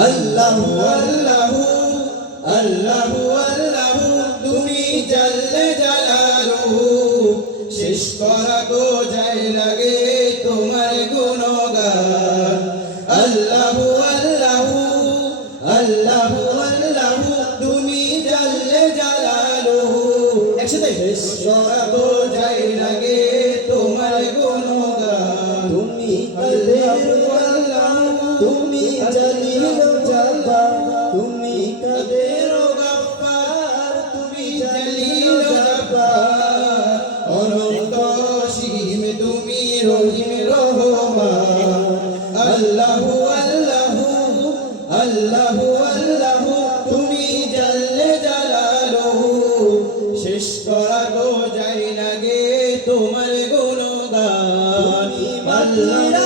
আল্লাহু আল্লাহু আল্লাহু আল্লাহু তুমি জাল্লে জালালুহু শেষ করা গো যায় লাগে তোমার গুণগান আল্লাহু আল্লাহু আল্লাহু আল্লাহু তুমি জাল্লে জালালুহু একসাথে শেষ করা গো যায় লাগে তোমার গুণগান তুমি আল্লাহু আল্লাহু তুমি জালিল জাব্বার তুমি কাদের গফফার তুমি জালিল জাব্বার অনন্ত অসীম তুমি রহিম রহমান আল্লাহু আল্লাহু আল্লাহু আল্লাহু তুমি জাল্লে জালালুহু শেষ করা গো যায় লাগে তোমার গুণগান আল্লাহু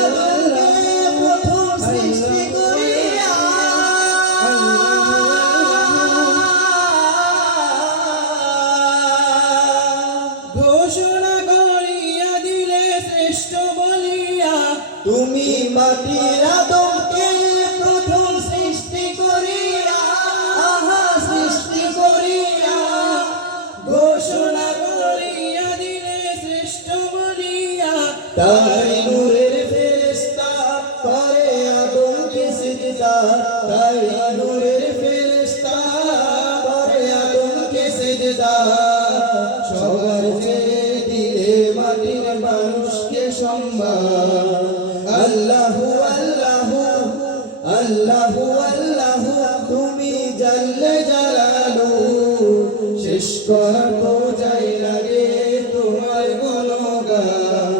ঘোষণা করিয়া দিলে শ্রেষ্ঠ বলিয়া তুমি মাটির আদমকে প্রথম সৃষ্টি করিয়া আহা সৃষ্টি করিয়া ঘোষণা করিয়া দিলে শ্রেষ্ঠ বলিয়া তাই নূরের ফেরেশতা করে আদমকে সিজদা তাই নূরের ফেরেশতা করে আদমকে সিজদা সবার চেয়ে দিলে মাটির মানুষকে সম্মান আল্লাহু আল্লাহু আল্লাহু আল্লাহু তুমি জাল্লে জালালুহু শেষ করা তো যায় লাগে তোমার গুণগান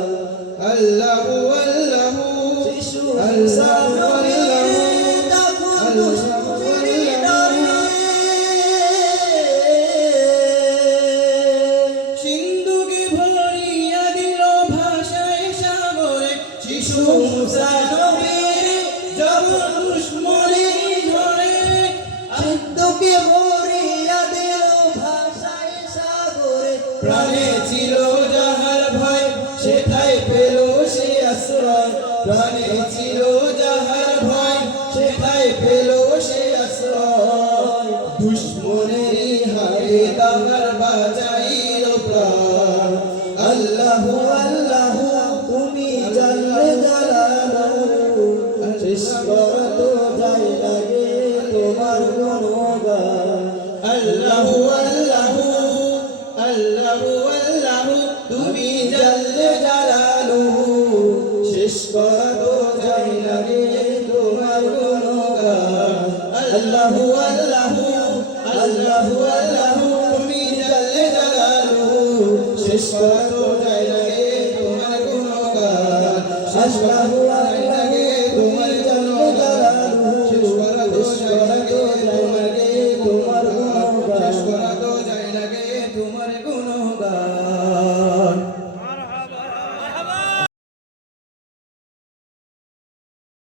আল্লাহু আল্লাহু আল্লাহু মুসা নবীর যখন দুশমনে ধরে সিদ্ধকে ভরিয়া দিল ভাষায় সাগরে প্রাণে ছিল যাহার ভয় সেটাই পেল সে আশ্রয় প্রাণে ছিল যাহার ভয় সেটাই পেল সে আশ্রয় দুশমনের হাতে তাহার বাঁচাইল প্রাণ আল্লাহু আল্লাহু তুমি জাল্লে জালালুহু শেষ করা তো যায় লাগে তোমার গুণগান আল্লাহু আল্লাহু আল্লাহু আল্লাহু তুমি জাল্লে জালালুহু শেষ করা তো যায় লাগে তোমার গুণগান আল্লাহু আল্লাহু আল্লাহু আল্লাহু তুমি জাল্লে জালালুহু শেষ করা তো যায় লাগে তোমার গুণগান আল্লাহু